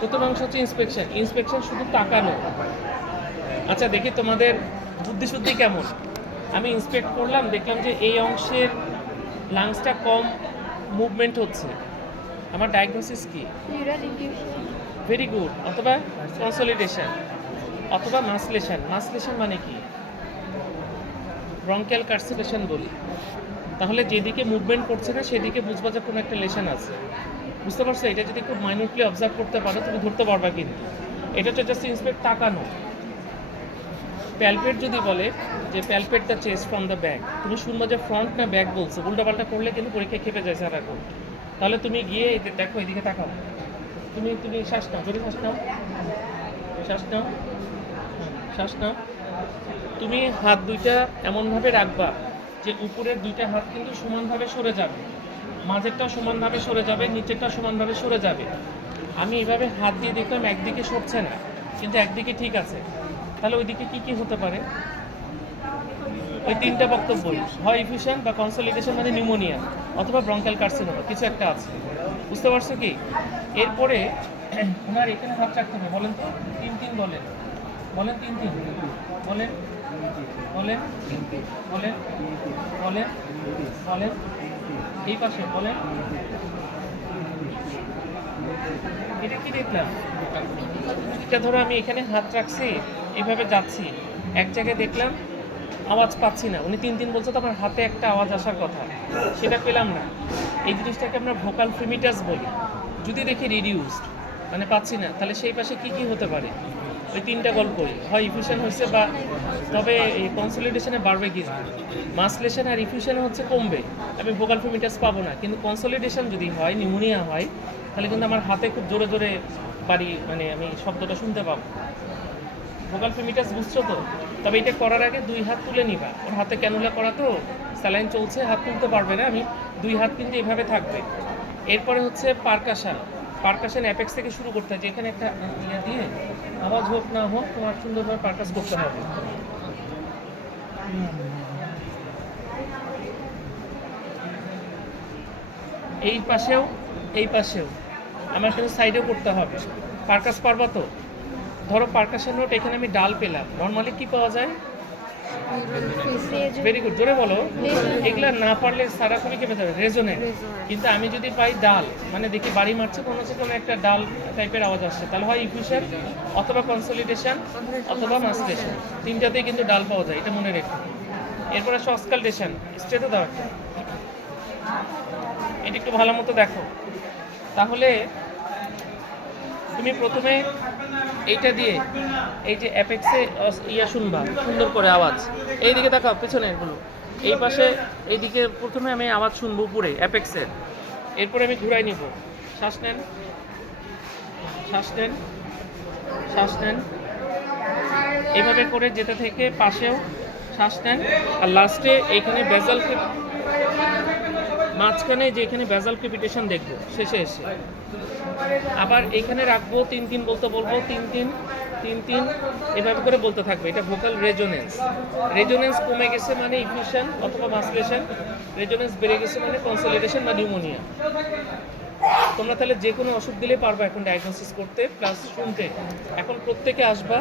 প্রথম অংশ হচ্ছে ইন্সপেকশন। ইন্সপেকশন শুধু তাকানো। আচ্ছা দেখি তোমাদের বুদ্ধিশুদ্ধি কেমন। আমি ইন্সপেক্ট করলাম, দেখলাম যে এই অংশের লাংসটা কম মুভমেন্ট হচ্ছে। আমার ডায়াগনোসিস কি? Very good. অথবা কনসলিডেশন অথবা মাসলেশন। মাসলেশন মানে কি? ব্রঙ্কিয়াল কার্সিলেশন বলি। তাহলে যেদিকে মুভমেন্ট করছে না সেদিকে বুঝবা যে কোনো একটা লেশন আছে। বুঝতে পারছো? এটা যদি খুব মাইনিউটলি অবজার্ভ করতে পারো তুমি ধরতে পারবা। কিন্তু এটা হচ্ছে জাস্ট ইন্সপেক্ট, তাকানো। প্যালপেট যদি বলে যে palpate the chest from the back, তুমি শুনবো যে ফ্রন্ট না ব্যাক বলছো। উল্টাপাল্টা করলে কিন্তু পরীক্ষায় খেপে যায় স্যার এখন। তাহলে তুমি গিয়ে দেখো এদিকে তাকাও। তুমি তুমি শ্বাস নাও, জোরে শ্বাস নাও, শ্বাস নাও, শ্বাস নাও। তুমি হাত দুইটা এমনভাবে রাখবা যে উপরের দুইটা হাত কিন্তু সমানভাবে সরে যাবে, মাঝেরটা সমানভাবে সরে যাবে, নিচেরটা সমানভাবে সরে যাবে। আমি এভাবে হাত দিয়ে দেখলাম একদিকে সরছে না, কিন্তু একদিকে ঠিক আছে। তাহলে ওইদিকে কী কী হতে পারে? ওই তিনটা বক্তব্যই, হয় ইফিউশন বা কনসলিডেশন মানে নিউমোনিয়া, অথবা ব্রঙ্কিয়াল কার্সিনোমা, কিছু একটা আছে। বুঝতে পারছো কি? এরপরে ওনার এখানে হাত রাখতে হবে। বলেন তো, তিন তিন বলেন, বলেন তিন তিন বলেন, বলেন বলেন বলেন বলেন, এই পাশে বলেন। এটা কি দেখলাম? এটা ধরো আমি এখানে হাত রাখছি, এইভাবে যাচ্ছি, এক জায়গায় দেখলাম আওয়াজ পাচ্ছি না। উনি তিন তিন বলছে তো আমার হাতে একটা আওয়াজ আসার কথা, সেটা পেলাম না। এই জিনিসটাকে আমরা ভোকাল ফ্রিমিটাস বলি। যদি দেখি রিডিউসড মানে পাচ্ছি না, তাহলে সেই পাশে কি কি হতে পারে? ওই তিনটা গল্পই, হয় ইফিউশন হচ্ছে বা, তবে এই কনসলিডেশনে বাড়বে কিন্তু, মাসলেশন আর ইফিউশনে হচ্ছে কমবে, আমি ভোকাল ফ্রিমিটাস পাবো না। কিন্তু কনসলিডেশন যদি হয়, নিউমোনিয়া হয়, তাহলে কিন্তু আমার হাতে খুব জোরে জোরে বাড়ি, মানে আমি শব্দটা শুনতে পাবো। ভোকাল ফ্রিমিটাস বুঝছো তো? তবে এটা করার আগে দুই হাত তুলে নিবা। ওর হাতে ক্যানুলা করা তো, স্যালাইন চলছে, হাত তুলতে পারবে না। আমি দুই হাত কিন্তু এভাবে থাকবে। এরপরে হচ্ছে পারকাশন। পারকাশন অ্যাপেক্স থেকে শুরু করতে হয়, যে এখানে একটা ইয়ে দিয়ে আওয়াজ হোক না হোক তোমার সুন্দরভাবে পারকাস করতে হবে। এই পাশেও, এই পাশেও আমার কিন্তু সাইডেও করতে হবে। পারকাস পারবা তো? ধরো পারকাশন নোট এখানে আমি ডাল পেলাম, নর্মালি কি পাওয়া যায়? ভেরি গুড, জোরে বলো। এগুলা না পারলে সারা খুবই কেঁপে যাবে, রেজোনেন্ট। কিন্তু আমি যদি পাই ডাল, মানে দেখি বাড়ি মারছে কোনো হচ্ছে কোনো একটা ডাল টাইপের আওয়াজ আসছে, তাহলে হয় ইফিউশন অথবা কনসলিডেশন অথবা মাসলেশন, তিনটাতেই কিন্তু ডাল পাওয়া যায়, এটা মনে রেখো। এরপরে আসে অস্কালটেশন। স্ট্রেটে দাও একটা, এটা একটু ভালো মতো দেখো। তাহলে তুমি প্রথমে এইটা দিয়ে এই যে অ্যাপেক্সে ইয়া শুনবা, সুন্দর করে আওয়াজ। এইদিকে তাকাও, পেছনে এগুলো এই পাশে, এইদিকে প্রথমে আমি আওয়াজ শুনবো উপরে অ্যাপেক্সের। এরপরে আমি ঘুরাই নিব। শ্বাস নেন, শ্বাস নেন, শ্বাস নেন, এইভাবে করে যেতে থেকে পাশেও শ্বাস নেন। আর লাস্টে এইখানে বেজাল, মাঝখানে যে এখানে বেজাল ক্রিপিটেশন দেখবো শেষে এসে, আবার এখানে রাখবো, তিন তিন বলতে বলবো, তিন তিন তিন তিন, এভাবে করে বলতে থাকবে। এটা ভোকাল রেজোনেন্স। রেজোনেন্স কমে গেছে মানে ইফিউশন অথবা মাসলেশন, রেজোনেন্স বেড়ে গেছে মানে কনসলিডেশন বা নিউমোনিয়া। তোমরা তাহলে যে কোনো অসুখ দিলেই পারবা এখন ডায়াগনোসিস করতে প্লাস শুনতে। এখন প্রত্যেকে আসবা,